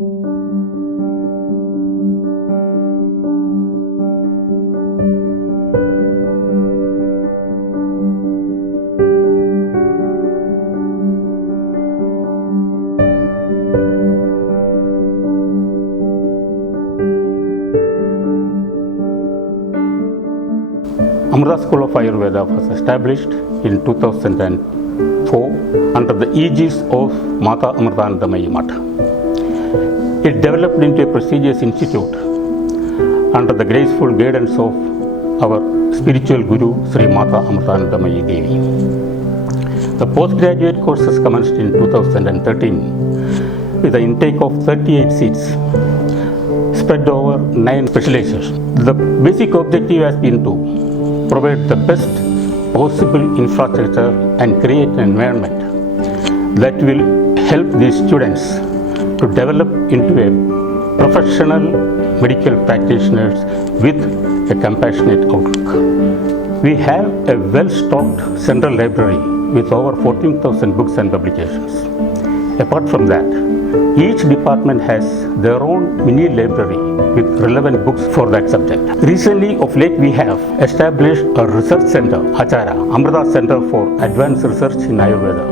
Amrita School of Ayurveda was established in 2004 under the aegis of Mata Amritanandamayi Matha. It developed into a prestigious institute under the graceful guidance of our spiritual guru Sri Mata Amritanandamayi Devi. The postgraduate courses commenced in 2013 with the intake of 38 seats spread over 9 specializations. The basic objective has been to provide the best possible infrastructure and create an environment that will help these students to develop into a professional medical practitioners with a compassionate outlook. We have a well-stocked central library with over 14,000 books and publications. Apart from that, each department has their own mini library with relevant books for that subject. Recently, of late, we have established a research center, Achara, Amrita Center for Advanced Research in Ayurveda,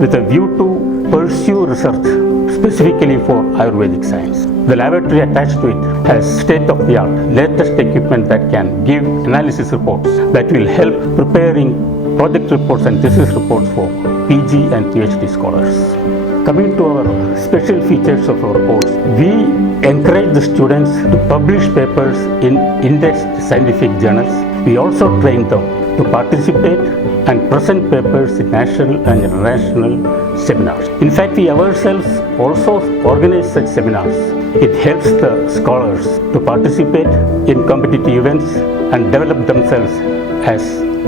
with a view to pursue research specifically for Ayurvedic science. The laboratory attached to it has state-of-the-art, latest equipment that can give analysis reports that will help preparing project reports and thesis reports for PG and PhD scholars. Coming to our special features of our course, we encourage the students to publish papers in indexed scientific journals. We also train them to participate and present papers in national and international seminars. In fact, we ourselves also organize such seminars. It helps the scholars to participate in competitive events and develop themselves as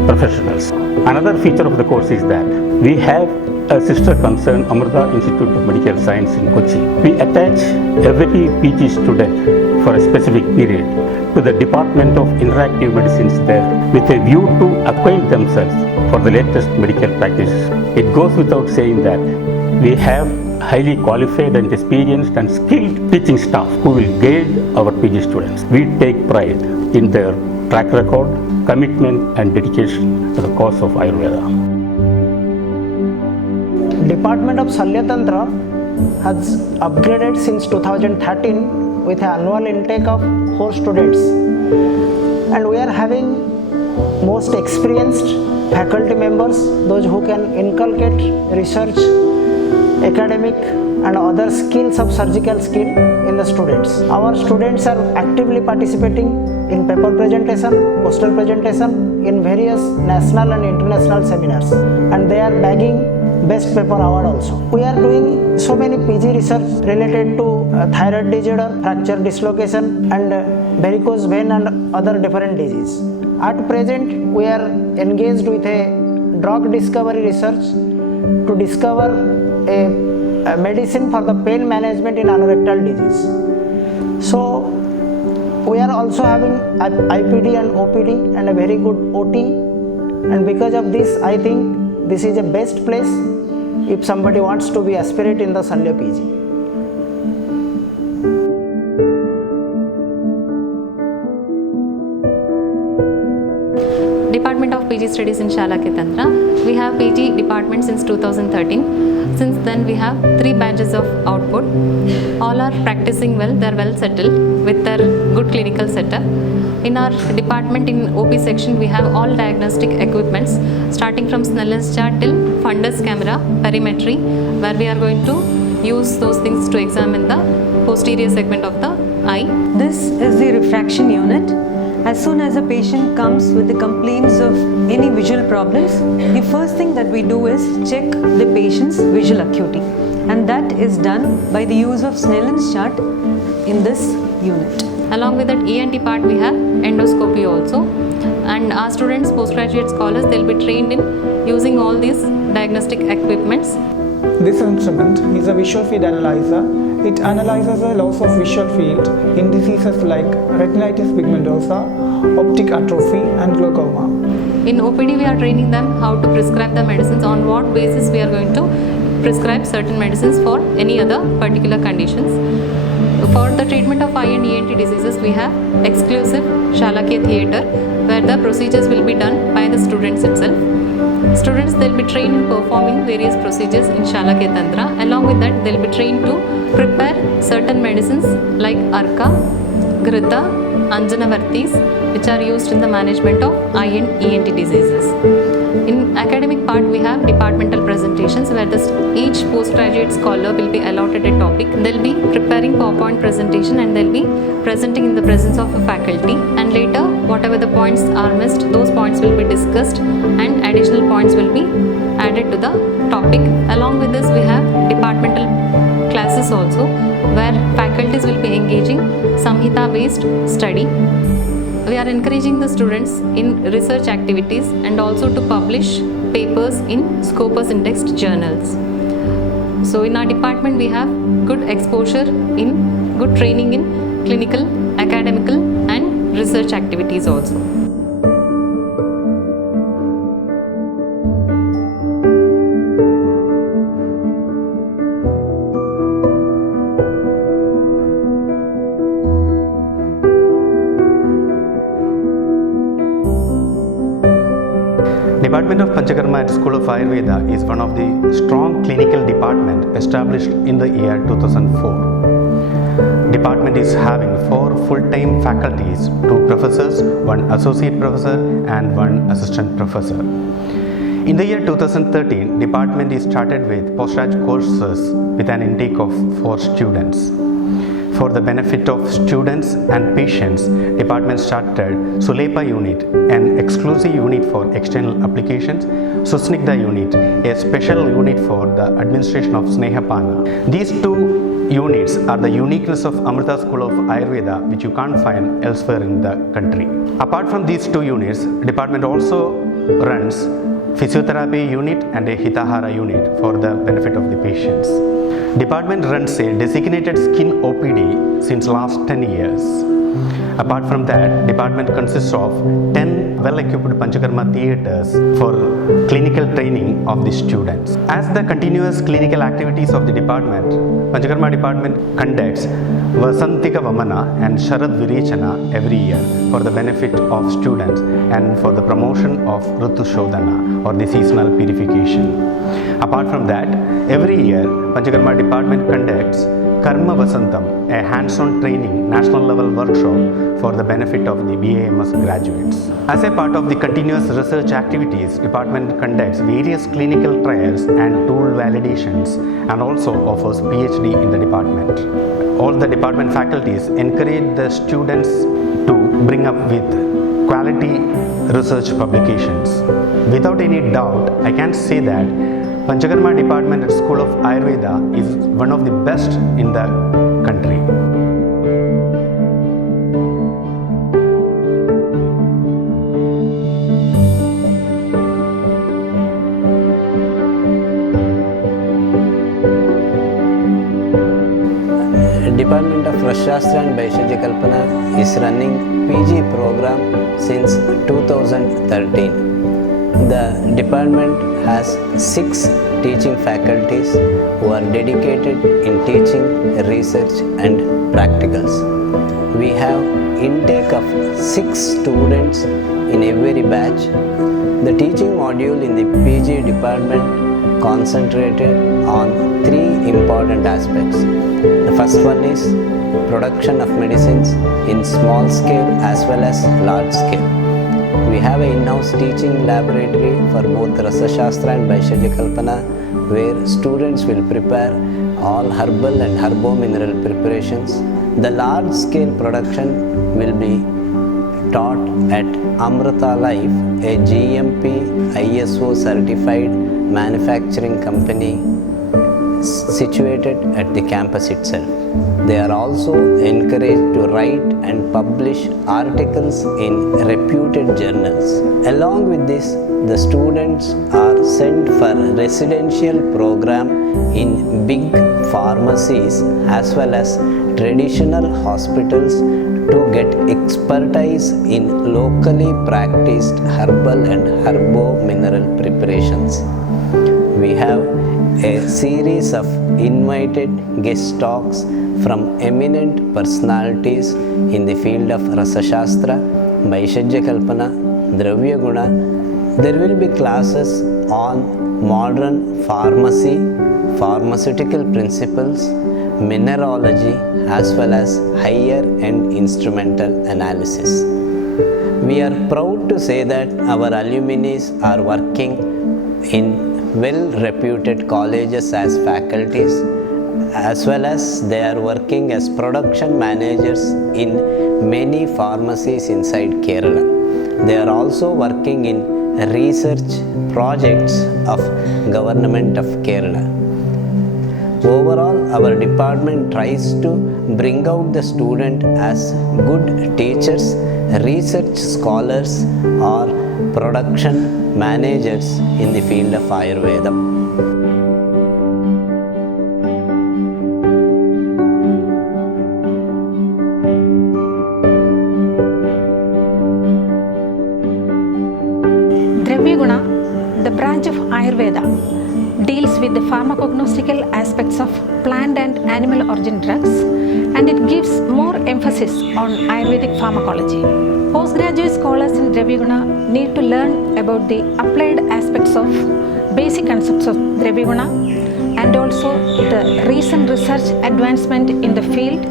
professionals. Another feature of the course is that we have a sister concern, Amrita Institute of Medical Science in Kochi. We attach every PG student for a specific period to the Department of Interactive Medicines there with a view to acquaint themselves for the latest medical practices. It goes without saying that we have highly qualified and experienced and skilled teaching staff who will guide our PG students. We take pride in their track record, commitment and dedication to the cause of Ayurveda. Department of Salyatantra has upgraded since 2013 with an annual intake of 4 students, and we are having most experienced faculty members, those who can inculcate research, academic and other skills of surgical skill in the students. Our students are actively participating in paper presentation, poster presentation in various national and international seminars, and they are bagging Best Paper Award also. We are doing so many PG research related to thyroid disorder, fracture dislocation and varicose vein and other different diseases. At present, we are engaged with a drug discovery research to discover a medicine for the pain management in anorectal disease. So, we are also having IPD and OPD and a very good OT, and because of this, I think this is a best place if somebody wants to be aspirate in the Salya PG. Department of PG Studies in Shalakya-Tantra. We have PG department since 2013. Since then we have 3 batches of output. All are practicing well, they are well settled with their good clinical setup. In our department in OP section we have all diagnostic equipments starting from Snellen's chart till fundus camera, perimetry, where we are going to use those things to examine the posterior segment of the eye. This is the refraction unit. As soon as a patient comes with the complaints of any visual problems, the first thing that we do is check the patient's visual acuity, and that is done by the use of Snellen's chart in this unit. Along with that ENT part we have endoscopy also, and our students, postgraduate scholars, they will be trained in using all these diagnostic equipments. This instrument is a visual field analyzer. It analyzes the loss of visual field in diseases like retinitis pigmentosa, optic atrophy and glaucoma. In OPD we are training them how to prescribe the medicines, on what basis we are going to prescribe certain medicines for any other particular conditions. For the treatment of eye and ENT diseases, we have exclusive Shalakya theatre where the procedures will be done by the students itself. Students, they'll be trained in performing various procedures in Shalakya Tantra. Along with that, they'll be trained to prepare certain medicines like Arka, Grita, Anjanavartis, which are used in the management of eye and ENT diseases. In academic part, we have departmental presentations where each postgraduate scholar will be allotted a topic. They'll be preparing PowerPoint presentation and they'll be presenting in the presence of a faculty, and later whatever the points are missed, those points will be discussed and additional points will be added to the topic. Along with this, we have departmental classes also where faculties will be engaging Samhita based study. We are encouraging the students in research activities and also to publish papers in Scopus indexed journals. So in our department, we have good exposure in good training in clinical, academical and research activities also. Department of Panchakarma at School of Ayurveda is one of the strong clinical department established in the year 2004. Department is having 4 full-time faculties, 2 professors, 1 associate professor and 1 assistant professor. In the year 2013, department is started with postgrad courses with an intake of 4 students. For the benefit of students and patients, department started Sulepa unit, an exclusive unit for external applications, Susnigdha unit, a special unit for the administration of Snehapana. These 2 units are the uniqueness of Amrita School of Ayurveda, which you can't find elsewhere in the country. Apart from these 2 units, department also runs physiotherapy unit and a Hitahara unit for the benefit of the patients. Department runs a designated skin OPD since last 10 years. Apart from that, department consists of 10 well-equipped Panchakarma theatres for clinical training of the students. As the continuous clinical activities of the department, Panchakarma department conducts Vasantika Vamana and Sharad Virechana every year for the benefit of students and for the promotion of Ritu Shodhana or the seasonal purification. Apart from that, every year Panchakarma department conducts Karma Vasantam, a hands-on training national level workshop for the benefit of the BAMS graduates. As a part of the continuous research activities, department conducts various clinical trials and tool validations and also offers PhD in the department. All the department faculties encourage the students to bring up with quality research publications. Without any doubt, I can say that Panchakarma department at School of Ayurveda is one of the best in the country. Department of Rashastra and Vaishajya Kalpana is running PG program since 2013. The department has 6 teaching faculties who are dedicated in teaching, research and practicals. We have intake of 6 students in every batch. The teaching module in the PG department concentrated on 3 important aspects. The first one is production of medicines in small scale as well as large scale. We have an in-house teaching laboratory for both Rasa Shastra and Vaishajya Kalpana, where students will prepare all herbal and herbo-mineral preparations. The large-scale production will be taught at Amrita Life, a GMP ISO certified manufacturing company situated at the campus itself. They are also encouraged to write and publish articles in reputed journals. Along with this, the students are sent for residential program in big pharmacies as well as traditional hospitals to get expertise in locally practiced herbal and herbo-mineral preparations. We have a series of invited guest talks from eminent personalities in the field of Rasa Shastra, Vaishajya Kalpana, Dravya Guna. There will be classes on modern pharmacy, pharmaceutical principles, mineralogy, as well as higher end instrumental analysis. We are proud to say that our alumni are working in well-reputed colleges as faculties, as well as they are working as production managers in many pharmacies inside Kerala. They are also working in research projects of Government of Kerala. Overall, our department tries to bring out the student as good teachers, research scholars, or production managers in the field of Ayurveda. Dravyaguna, the branch of Ayurveda, deals with the pharmacognostical aspects of plant and animal origin drugs, and it gives more emphasis on Ayurvedic pharmacology. Postgraduate scholars in Dravyaguna need to learn about the applied aspects of basic concepts of Dravyaguna and also the recent research advancement in the field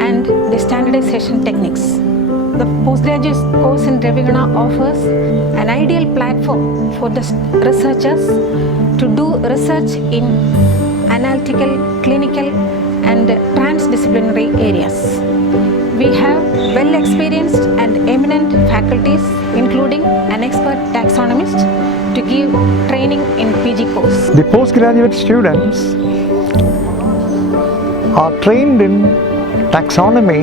and the standardization techniques. The postgraduate course in Dravyaguna offers an ideal platform for the researchers to do research in analytical, clinical and transdisciplinary areas. We have well experienced and eminent faculties, including an expert taxonomist, to give training in PG course. The postgraduate students are trained in taxonomy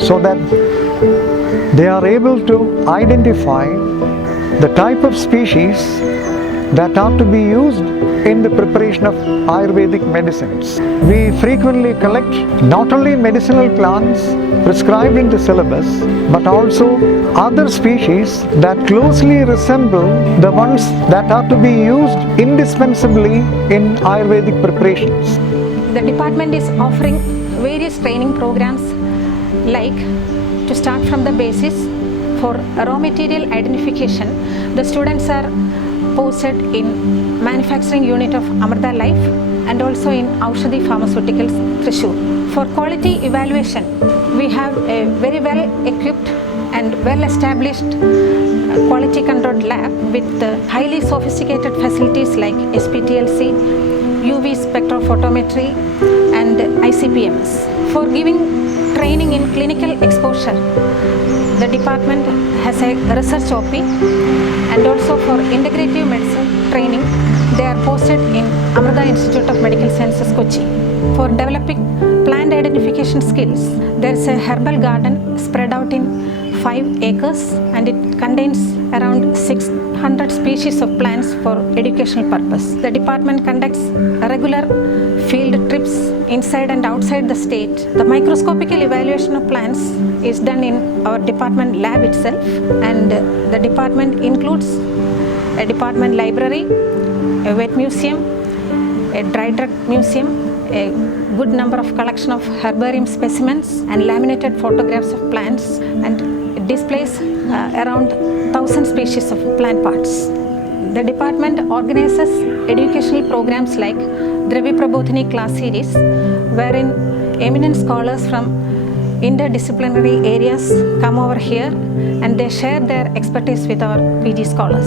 so that they are able to identify the type of species that are to be used in the preparation of Ayurvedic medicines. We frequently collect not only medicinal plants prescribed in the syllabus, but also other species that closely resemble the ones that are to be used indispensably in Ayurvedic preparations. The department is offering various training programs, like to start from the basis for raw material identification. The students are posted in manufacturing unit of Amrita Life and also in Aushadhi Pharmaceuticals, Thrissur. For quality evaluation, we have a very well equipped and well established quality control lab with highly sophisticated facilities like SPTLC, UV spectrophotometry and ICP-MS. For giving training in clinical exposure, the department has a research OP, and also for integrative medicine training, they are posted in Amrita Institute of Medical Sciences, Kochi. For developing plant identification skills, there is a herbal garden spread out in 5 acres and it contains around 600 species of plants for educational purpose. The department conducts regular field trips inside and outside the state. The microscopical evaluation of plants is done in our department lab itself, and the department includes a department library, a vet museum, a dry drug museum, a good number of collection of herbarium specimens and laminated photographs of plants, and it displays around 1,000 species of plant parts. The department organizes educational programs like Dravya Prabodhini class series, wherein eminent scholars from interdisciplinary areas come over here and they share their expertise with our PG scholars.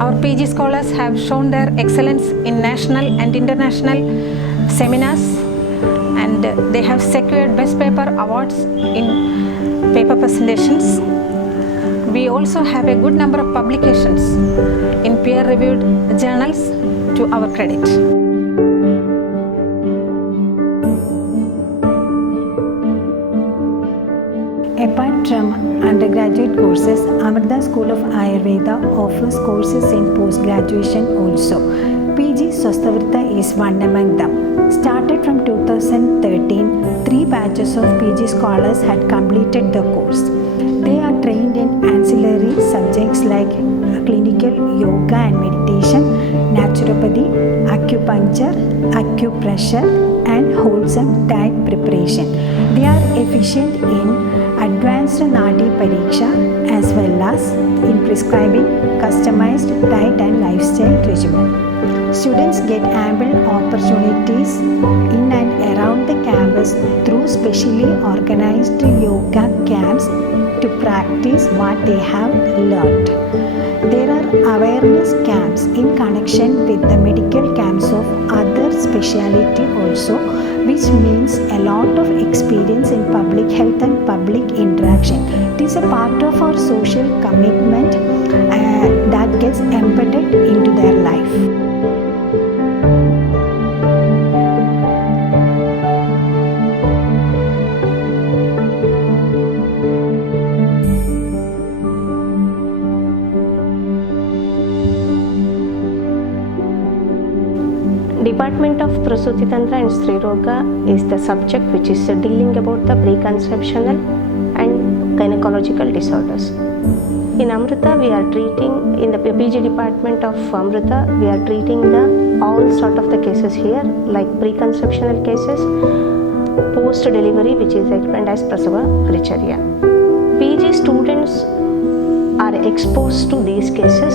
Our PG scholars have shown their excellence in national and international seminars, and they have secured best paper awards in paper presentations. We also have a good number of publications in peer-reviewed journals to our credit. Apart from undergraduate courses, Amrita School of Ayurveda offers courses in post-graduation also. PG Swasthavrta is one among them. Started from 2013, 3 batches of PG scholars had completed the course. They are trained in ancillary subjects like clinical yoga and meditation, naturopathy, acupuncture, acupressure, and wholesome diet preparation. They are efficient in advanced Nadi Pariksha as well as in prescribing customized diet and lifestyle regimen. Students get ample opportunities in and around the campus through specially organized yoga camps to practice what they have learned. There are awareness camps in connection with the medical camps of other specialty also, which means a lot of experience in public health and public interaction. It is a part of our social commitment that gets embedded into their life. Department of Prasuti Tantra and Stri Roga is the subject which is dealing about the preconceptional and gynecological disorders. In Amrita, we are treating, in the PG department of Amrita, we are treating the all sort of the cases here, like preconceptional cases, post-delivery, which is explained as Prasava Paricharya. PG students are exposed to these cases,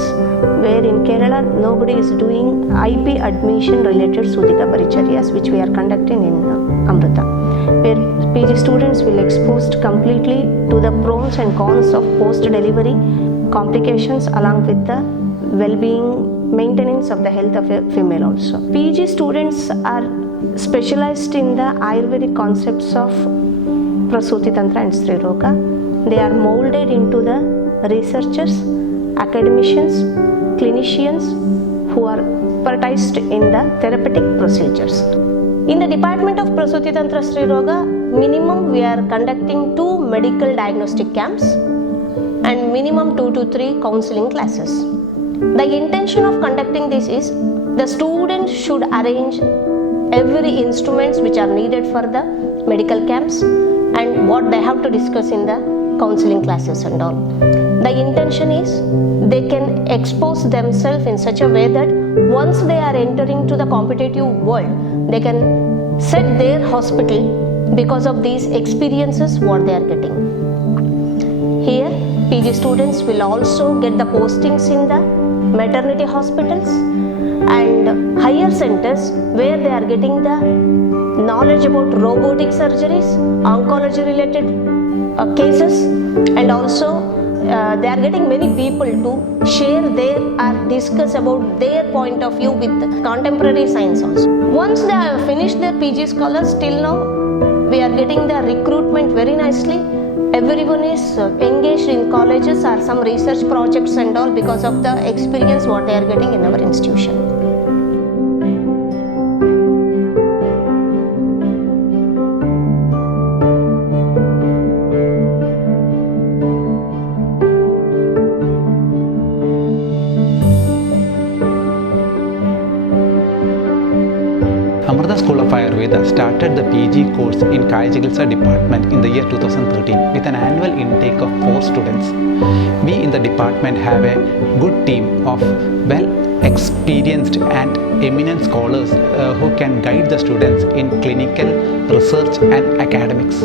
where in Kerala nobody is doing IP admission related Sudhika Paricharyas, which we are conducting in Amrita, where PG students will exposed completely to the pros and cons of post-delivery complications along with the well-being maintenance of the health of a female also. PG students are specialized in the Ayurvedic concepts of Prasuti Tantra and Stri Roga. They are molded into the researchers, academicians, clinicians who are expertised in the therapeutic procedures. In the department of Prasuti Tantra Stri Roga, minimum we are conducting 2 medical diagnostic camps and minimum 2 to 3 counseling classes. The intention of conducting this is the students should arrange every instruments which are needed for the medical camps and what they have to discuss in the counseling classes and all. The intention is they can expose themselves in such a way that once they are entering to the competitive world, they can set their hospital because of these experiences what they are getting. Here, PG students will also get the postings in the maternity hospitals and higher centers where they are getting the knowledge about robotic surgeries, oncology related cases, and also they are getting many people to share their or discuss about their point of view with contemporary science also. Once they have finished their PG scholars, till now we are getting the recruitment very nicely. Everyone is engaged in colleges or some research projects and all because of the experience what they are getting in our institution. Amrita School of Ayurveda started the PG course in Kaya Chikitsa department in the year 2013 with an annual intake of 4 students. We in the department have a good team of well experienced and eminent scholars who can guide the students in clinical research and academics.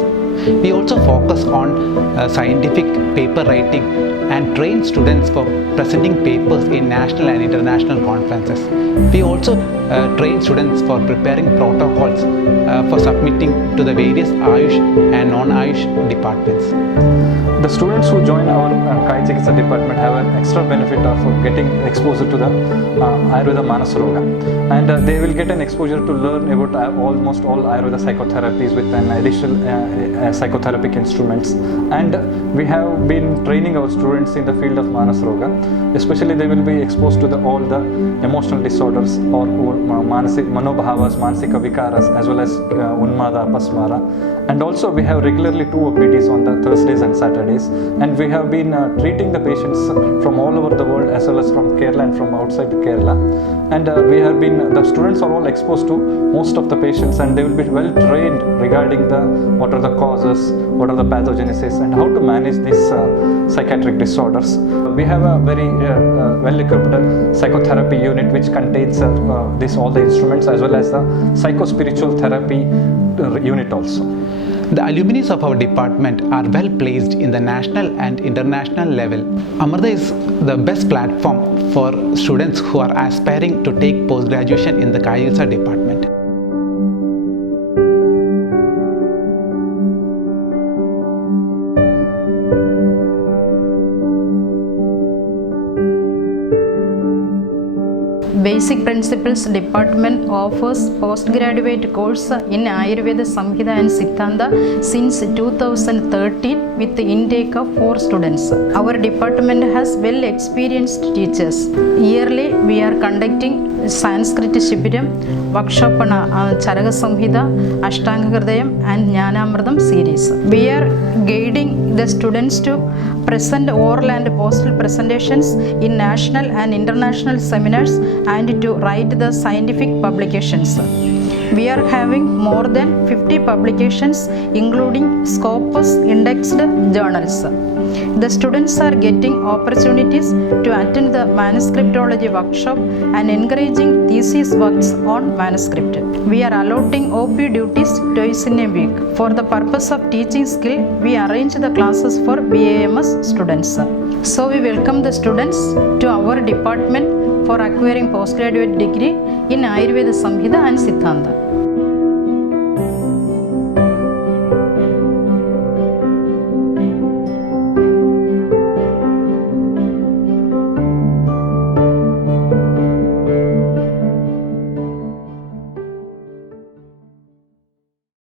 We also focus on scientific paper writing and train students for presenting papers in national and international conferences. We also train students for preparing protocols for submitting to the various Ayush and non-Ayush departments. The students who join our Kaya Chikitsa department have an extra benefit of getting exposure to the Ayurveda Manas Roga, and they will get an exposure to learn about almost all Ayurveda psychotherapies with an additional psychotherapeutic instruments. And we have been training our students in the field of Manas Roga. Especially they will be exposed to all the emotional disorders or manobhavas, mansika vikaras, as well as unmada, apasmara. And also we have regularly 2 OPDs on the Thursdays and Saturdays, and we have been treating the patients from all over the world as well as from Kerala and from outside Kerala. And the students are all exposed to most of the patients, and they will be well trained regarding what are the causes causes, what are the pathogenesis, and how to manage these psychiatric disorders. We have a very well-equipped psychotherapy unit which contains all the instruments, as well as the psychospiritual therapy unit also. The alumni of our department are well placed in the national and international level. Amrita is the best platform for students who are aspiring to take post-graduation in the Kayagilsa department. Basic Principles Department offers postgraduate course in Ayurveda Samhita and Siddhanta since 2013 with the intake of 4 students. Our department has well experienced teachers. Yearly we are conducting Sanskrit Shibiram, workshop on Charaka Samhita, Ashtanga Hridayam and Jnanamritam series. We are guiding the students to present oral and postal presentations in national and international seminars and to write the scientific publications. We are having more than 50 publications including Scopus indexed journals. The students are getting opportunities to attend the manuscriptology workshop and encouraging thesis works on manuscript. We are allotting OP duties twice in a week. For the purpose of teaching skill, we arrange the classes for BAMS students. So we welcome the students to our department for acquiring postgraduate degree in Ayurveda Samhita and Siddhanta.